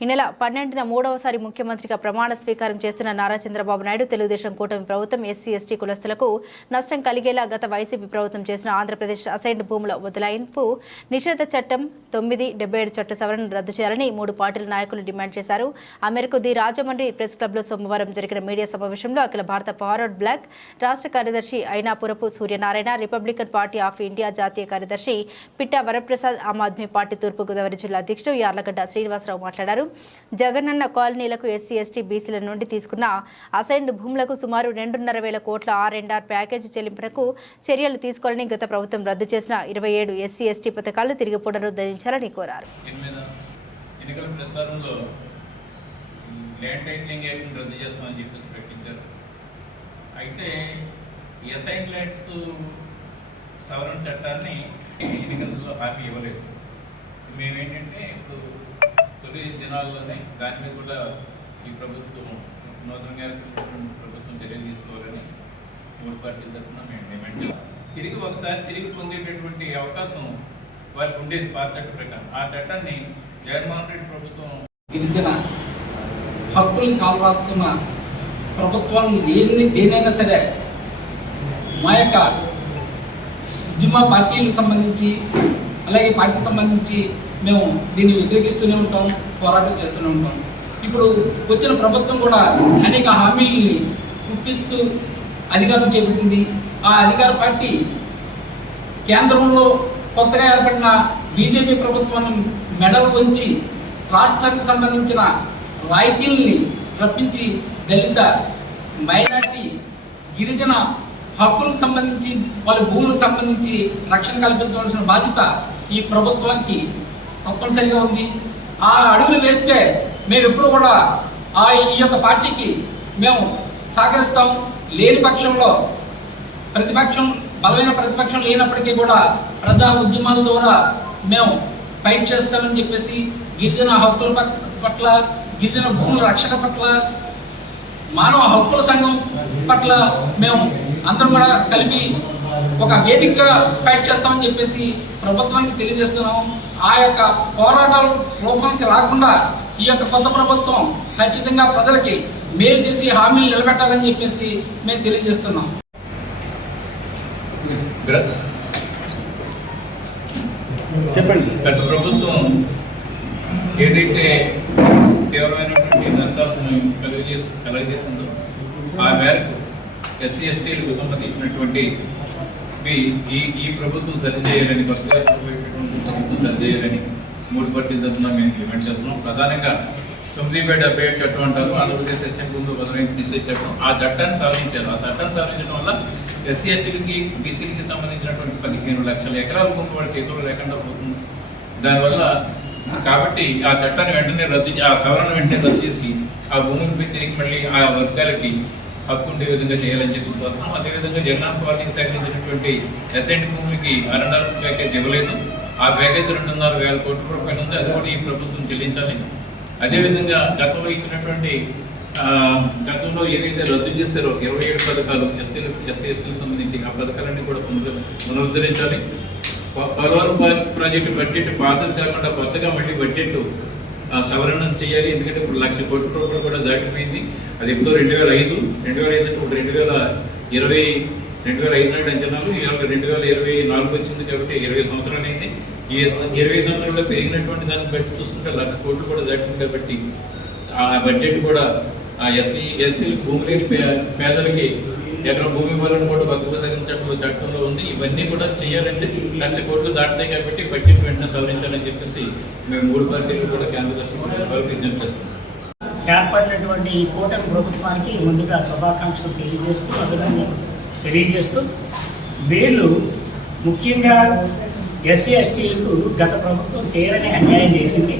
ఈ నెల పన్నెండున మూడవసారి ముఖ్యమంత్రిగా ప్రమాణ స్వీకారం చేస్తున్న నారా చంద్రబాబు నాయుడు తెలుగుదేశం కూటమి ప్రభుత్వం ఎస్సీ ఎస్టీ కులస్తులకు నష్టం కలిగేలా గత వైసీపీ ప్రభుత్వం చేసిన ఆంధ్రప్రదేశ్ అసైన్డ్ భూముల బదలాయింపు నిషేధ చట్టం తొమ్మిది డెబ్బై ఏడు చట్ట సవరణను రద్దు చేయాలని మూడు పార్టీల నాయకులు డిమాండ్ చేశారు. ఆ మేరకు ది రాజమండ్రి ప్రెస్ క్లబ్లో సోమవారం జరిగిన మీడియా సమావేశంలో అఖిల భారత ఫార్వర్డ్ బ్లాక్ రాష్ట్ర కార్యదర్శి Ainapurapu Suryanarayana Republican Party of India జాతీయ కార్యదర్శి పిట్టా వరప్రసాద్ ఆమ్ ఆద్మీ పార్టీ తూర్పుగోదావరి జిల్లా అధ్యక్షుడు యార్లగడ్డ శ్రీనివాసరావు మాట్లాడారు. జగనన్న కాలనీలకు ఎస్సీ ఎస్టీ బీసీల నుండి తీసుకున్న అసైన్డ్ భూములకు సుమారు రెండున్నర వేల కోట్ల ఆర్ఎండ్ఆర్ ప్యాకేజీ చెల్లింపునకు చర్యలు తీసుకోవాలని గత ప్రభుత్వం రద్దు చేసిన ఇరవై ఏడు ఎస్సీ ఎస్టీ పథకాలు తిరిగి పునరుద్ధరించాలని కోరారు. అయితే ఎస్ఐన్ ల్యాండ్స్ సవరణ చట్టాన్ని ఎన్నికల్లో హామీ ఇవ్వలేదు. మేమేంటంటే ఇప్పుడు తొలి దినాల్లోనే దాని మీద కూడా ఈ ప్రభుత్వం నూతన ప్రభుత్వం చర్యలు తీసుకోవాలని మూడు పార్టీల తరఫున మేము డిమాండ్ తిరిగి ఒకసారి తిరిగి పొందేటటువంటి అవకాశం వారికి ఉండేది పాత చట్ట ప్రకారం. ఆ చట్టాన్ని జగన్మోహన్ రెడ్డి ప్రభుత్వం గిరిజన హక్కుల్ని కాలరాస్తున్న ప్రభుత్వం దేన్ని దేనైనా సరే మా యొక్క ఉద్యమ పార్టీలకు సంబంధించి అలాగే పార్టీకి సంబంధించి మేము దీన్ని వ్యతిరేకిస్తూనే ఉంటాం పోరాటం చేస్తూనే ఉంటాం. ఇప్పుడు వచ్చిన ప్రభుత్వం కూడా అనేక హామీల్ని గుప్పిస్తూ అధికారం చేపట్టింది. ఆ అధికార పార్టీ కేంద్రంలో కొత్తగా ఏర్పడిన బీజేపీ ప్రభుత్వాన్ని మెడలు వంచి రాష్ట్రానికి సంబంధించిన రాయితీల్ని రప్పించి దళిత మైనార్టీ గిరిజన హక్కులకు సంబంధించి వాళ్ళ భూములకు సంబంధించి రక్షణ కల్పించవలసిన బాధ్యత ఈ ప్రభుత్వానికి తప్పనిసరిగా ఉంది. ఆ అడుగులు వేస్తే మేము ఎప్పుడు కూడా ఆ ఈ యొక్క పార్టీకి మేము సహకరిస్తాం. లేని పక్షంలో ప్రతిపక్షం బలమైన ప్రతిపక్షం లేనప్పటికీ కూడా ప్రజా ఉద్యమాల ద్వారా మేము ఫైట్ చేస్తామని చెప్పేసి గిరిజన హక్కుల పట్ల గిరిజన భూముల రక్షణ పట్ల మానవ హక్కుల సంఘం పట్ల మేము అందరం కూడా కలిపి ఒక వేదికగా ఫైట్ చేస్తామని చెప్పేసి ప్రభుత్వానికి తెలియజేస్తున్నాము. ఆ యొక్క పోరాటాల రూపానికి రాకుండా ఈ యొక్క కొత్త ప్రభుత్వం ఖచ్చితంగా ప్రజలకి మేలు చేసి హామీలు నిలబెట్టాలని చెప్పేసి మేము తెలియజేస్తున్నాం. చెప్పండి. గత ప్రభుత్వం ఏదైతే తీవ్రమైనటువంటి నష్టాలను కలుగజేసి కలుగజేసిందో ఆ మేరకు ఎస్సీ ఎస్టీలకు సంబంధించినటువంటి ఇవి ఈ ఈ ప్రభుత్వం సరిచేయాలని కొత్తగా ప్రభుత్వం సరిచేయాలని మూడు పార్టీల తరఫున మేము డిమాండ్ చేస్తున్నాం. ప్రధానంగా తొమ్మిది బై డెబ్బై ఏడు చట్టం అంటారు. ఆంధ్రప్రదేశ్ ఎస్ఎం ముందు నిషేధ చట్టం ఆ చట్టాన్ని సవరించారు. ఆ చట్టాన్ని సవరించడం వల్ల ఎస్సీ ఎస్టీలకి బీసీలకి సంబంధించినటువంటి పదిహేను లక్షల ఎకరాల భూమి వాడి చేతుల్లో లేకుండా పోతుంది. దానివల్ల కాబట్టి ఆ చట్టాన్ని వెంటనే రద్దు ఆ సవరణ వెంటనే రద్దు చేసి ఆ భూములపై తిరిగి మళ్ళీ ఆ వర్గాలకి హక్కు ఉండే విధంగా చేయాలని చెప్పి కోరుతున్నాం. అదేవిధంగా జగన్ పార్టీకి సేకరించినటువంటి అసెంట్ భూములకి అరణాల ప్యాకేజ్ ఇవ్వలేదు. ఆ ప్యాకేజ్ రెండున్నర వేల కోట్ల రూపాయలు ఉంది. అది కూడా ఈ ప్రభుత్వం చెల్లించాలి. అదేవిధంగా గతంలో ఇచ్చినటువంటి ఆ, గతంలో ఏదైతే రద్దు చేశారో ఇరవై ఏడు పథకాలు ఎస్సీలకు ఎస్సీ ఎస్టీలకు సంబంధించి ఆ పథకాలన్నీ కూడా పునరు పునరుద్ధరించాలి. పోలవరం ప్రాజెక్టు బడ్జెట్ పాతది కాకుండా కొత్తగా మళ్ళీ బడ్జెట్ సవరణం చేయాలి. ఎందుకంటే ఇప్పుడు లక్ష కోట్ల రూపాయలు కూడా దాటిపోయింది. అది ఎప్పుడో రెండు వేల ఐదు రెండు వేల ఐదు ఇప్పుడు రెండు వేల ఇరవై రెండు వేల ఐదు నాటి అంచనాలు. ఇవాళ రెండు వేల ఇరవై నాలుగు వచ్చింది కాబట్టి ఇరవై సంవత్సరాలు అయింది. ఈ ఇరవై సంవత్సరాల్లో పెరిగినటువంటి దాన్ని బట్టి చూసుకుంటే లక్ష కోట్లు కూడా దాటింది కాబట్టి ఆ బడ్జెట్ కూడా ఆ ఎస్సీ ఎస్సీ భూములేని పేదలకి ఎక్కడ భూమి ఇవ్వాలని కూడా బతుకు సగం చట్టంలో ఉంది. ఇవన్నీ కూడా చేయాలంటే లక్ష కోట్లు దాటుతాయి కాబట్టి బడ్జెట్ వెంటనే సవరించాలని చెప్పేసి మేము మూడు పార్టీలు కూడా కేంద్ర రాష్ట్రం విజ్ఞప్తి చేస్తున్నాం. ఏర్పడినటువంటి ఈ కూటమి ప్రభుత్వానికి ముందుగా శుభాకాంక్షలు తెలియజేస్తూ అభినందనలు తెలియజేస్తూ వీళ్ళు ముఖ్యంగా ఎస్సీ ఎస్టీలకు గత ప్రభుత్వం తీరని అన్యాయం చేసింది.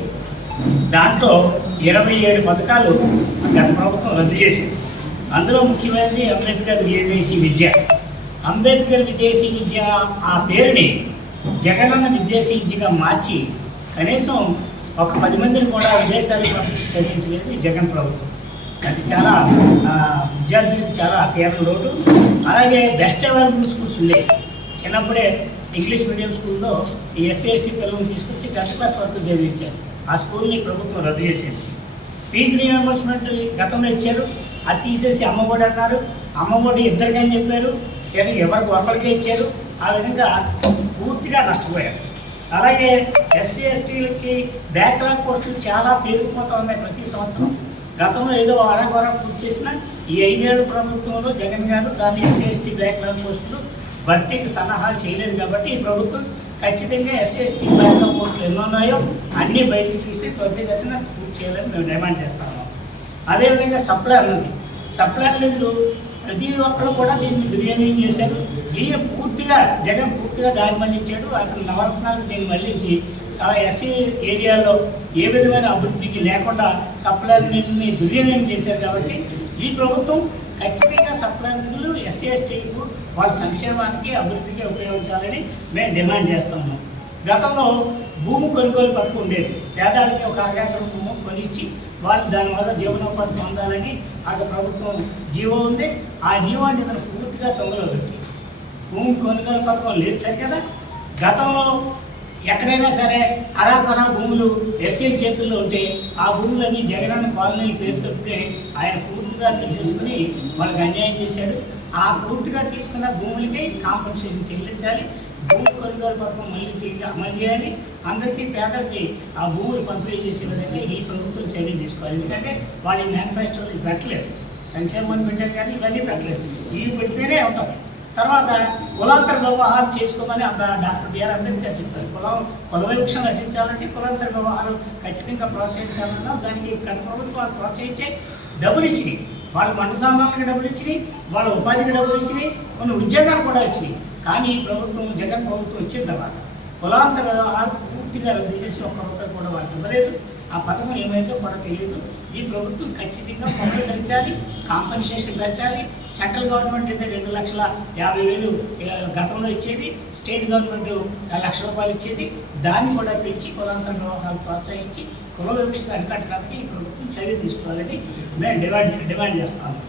దాంట్లో ఇరవై ఏడు పథకాలు గత ప్రభుత్వం రద్దు చేసింది. అందులో ముఖ్యమైనది అంబేద్కర్ విదేశీ విద్య. అంబేద్కర్ విదేశీ విద్య ఆ పేరుని జగనన్న విదేశీ విద్యగా మార్చి కనీసం ఒక పది మందిని కూడా విదేశాలకు పంపించి చదివించలేదు జగన్ ప్రభుత్వం. అది చాలా విద్యార్థులకు చాలా తీవ్ర లోటు. అలాగే బెస్ట్ అవైలబుల్ స్కూల్స్ ఉండేవి చిన్నప్పుడే ఇంగ్లీష్ మీడియం స్కూల్లో ఈ ఎస్సీ ఎస్టీ పిల్లల్ని తీసుకొచ్చి టెన్త్ క్లాస్ వరకు చదివించారు. ఆ స్కూల్ని ప్రభుత్వం రద్దు చేసింది. ఫీజు రీఎంబర్స్మెంట్ గతంలో ఇచ్చారు. అది తీసేసి అమ్మఒడి అన్నారు. అమ్మఒడి ఇద్దరికని చెప్పారు. కానీ ఎవరికి ఒకరికే ఇచ్చారు. ఆ విధంగా పూర్తిగా నష్టపోయారు. అలాగే ఎస్సీ ఎస్టీలకి బ్యాక్లాగ్ పోస్టులు చాలా పెరిగిపోతూ ఉన్నాయి ప్రతి సంవత్సరం గతంలో ఏదో అరగొర పూర్తి చేసిన ఈ ఐదేళ్ళ ప్రభుత్వంలో జగన్ గారు దాని ఎస్సీ ఎస్టీ బ్యాక్లాగ్ పోస్టులు భర్తీకి సలహా చేయలేదు కాబట్టి ఈ ప్రభుత్వం ఖచ్చితంగా ఎస్సీ ఎస్టీ బ్యాక్లాగ్ పోస్టులు ఎన్ని ఉన్నాయో అన్నీ బయటకు తీసి త్వరితగతిన పూర్తి చేయాలని మేము డిమాండ్ చేస్తాము. అదేవిధంగా సప్లై అన్నది సప్లై నిధులు ప్రతి ఒక్కరు కూడా దీన్ని దుర్వినియోగం చేశారు. దీన్ని పూర్తిగా జగన్ పూర్తిగా దారి మళ్ళించాడు అతను నవరత్నాలు దీన్ని మళ్ళించి ఎస్సీ ఏరియాలో ఏ విధమైన అభివృద్ధికి లేకుండా సప్లై నిధుల్ని దుర్వినియోగం చేశారు కాబట్టి ఈ ప్రభుత్వం ఖచ్చితంగా సప్లై నిధులు ఎస్సీ ఎస్టీకు వాళ్ళ సంక్షేమానికి అభివృద్ధికి ఉపయోగించాలని మేము డిమాండ్ చేస్తున్నాం గతంలో భూమి కొనుగోలు పథకం ఉండేది. పేదలకి ఒక అరగంటల భూమి కొనిచ్చి వాళ్ళు దానివల్ల జీవనోపాధి పొందాలని అక్కడ ప్రభుత్వం జీవో ఉంది. ఆ జీవాన్ని మనం పూర్తిగా తొందరలో పెట్టి భూమి కొనుగోలు పథకం లేదు సరే కదా. గతంలో ఎక్కడైనా సరే అరాకొర భూములు ఎస్సీల చేతుల్లో ఉంటే ఆ భూములన్నీ జగనన్న కాలనీల పేరుతోటే ఆయన పూర్తిగా తీసేసుకుని వాళ్ళకి అన్యాయం చేశాడు. ఆ పూర్తిగా తీసుకున్న భూములకి కాంపన్సేషన్ చెల్లించాలి. భూమి కొనుగోలు పథకం మళ్ళీ తిరిగి అమలు చేయాలి. అందరికీ పేదలకి ఆ భూములు పంపిణీ చేసే విధంగా ఈ ప్రభుత్వం చర్యలు తీసుకోవాలి. ఎందుకంటే వాళ్ళ మేనిఫెస్టోలు పెట్టలేదు. సంక్షేమాన్ని పెట్టారు కానీ ఇవన్నీ పెట్టలేదు. ఇవి పెడితేనే ఉంటుంది తర్వాత కులాంతర వ్యవహారం చేసుకోమని అక్కడ డాక్టర్ బిఆర్ అంబేద్కర్ చెప్పారు. కులం కుల వివక్ష నశించాలంటే కులాంతర వ్యవహారం ఖచ్చితంగా ప్రోత్సహించాలన్నా దానికి గత ప్రభుత్వాలు ప్రోత్సహించే డబ్బులు ఇచ్చి వాళ్ళ వంట సామాన్లకు డబ్బులు ఇచ్చినాయి వాళ్ళ ఉపాధికి డబ్బులు ఇచ్చినాయి కొన్ని ఉద్యోగాలు కూడా వచ్చినాయి కానీ ఈ ప్రభుత్వం జగన్ ప్రభుత్వం వచ్చిన తర్వాత కులాంతర వ్యవహారం పూర్తిగా రద్దు చేసి ఒక్క రూపాయి కూడా వాళ్ళకి ఇవ్వలేదు. ఆ పథకం ఏమైందో కూడా తెలియదు. ఈ ప్రభుత్వం ఖచ్చితంగా పనులు పెంచాలి కాంపెన్సేషన్ పెంచాలి. సెంట్రల్ గవర్నమెంట్ అయితే రెండు లక్షల యాభై వేలు గతంలో ఇచ్చేది స్టేట్ గవర్నమెంట్ లక్ష రూపాయలు ఇచ్చేది. దాన్ని కూడా పెంచి కులాంతర వ్యవహారాలు ప్రోత్సహించి కుల వివక్షత అరికట్టడానికి ఈ ప్రభుత్వం చర్య తీసుకోవాలని మేము డిమాండ్ డిమాండ్ చేస్తాము.